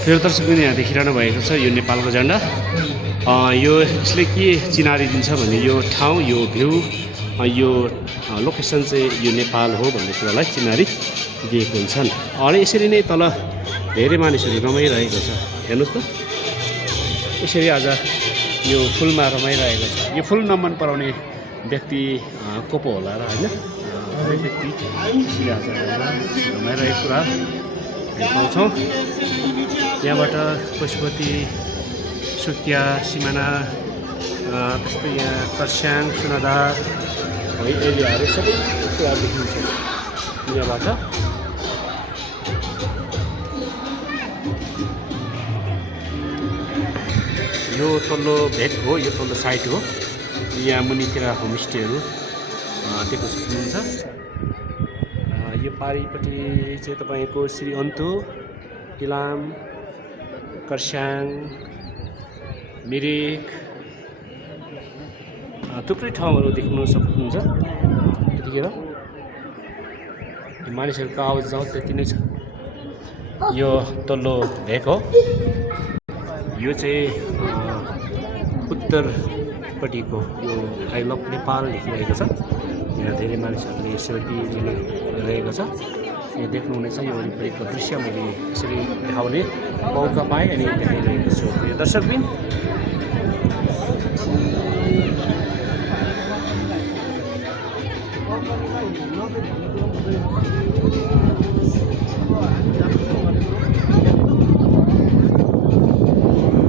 फेरि दर्शक पनि यहाँ देखिरहनु भएको छ यो नेपालको झन्डा। यो यसले के चिनारी दिन्छ भने यो ठाउँ, यो भ्यू, यो लोकेसन चाहिँ यो नेपाल हो भन्ने कुरालाई चिनारी दिएको हुन्छन्। अनि यसरी नै तल धेरै मानिसहरू रमाइरहेको छ। हेर्नुहोस् त, यसरी आज यो फुलमा रमाइरहेको छ। यो फुल नमन पराउने व्यक्ति को पो होला र होइन, हरेक व्यक्ति यसरी आज रमाइरहेको कुरा पाउँछौँ। यहाँबाट पशुपति, सुकिया, सिमाना, त्यस्तै यहाँ कर्स्याङ, सुनादार है एरियाहरू सबै कुरा देखिन्छ यहाँबाट। यो तल्लो भेग हो, यो तल्लो साइड हो। यहाँ मुनितिर होमस्टेहरू देख्न सक्नुहुन्छ। यो पारिपट्टि चाहिँ तपाईँको श्री अन्तु, इलाम, कर्स्याङ, मिरिक थुप्रै ठाउँहरू देख्न सक्नुहुन्छ। यतिखेर मानिसहरूको आवाज जावत त्यति नै छ। यो तल्लो भेग हो। यो चाहिँ उत्तरपट्टिको यो आई लभ नेपाल लेखिरहेको छ। यहाँ धेरै मानिसहरूले सेल्फी लिइरहेको छ। यहाँ देख्नुहुनेछ यो वरिपरिको दृश्य मैले यसरी देखाउने मौका पाएँ अनि देखाइरहेको छु। यो दर्शकबिन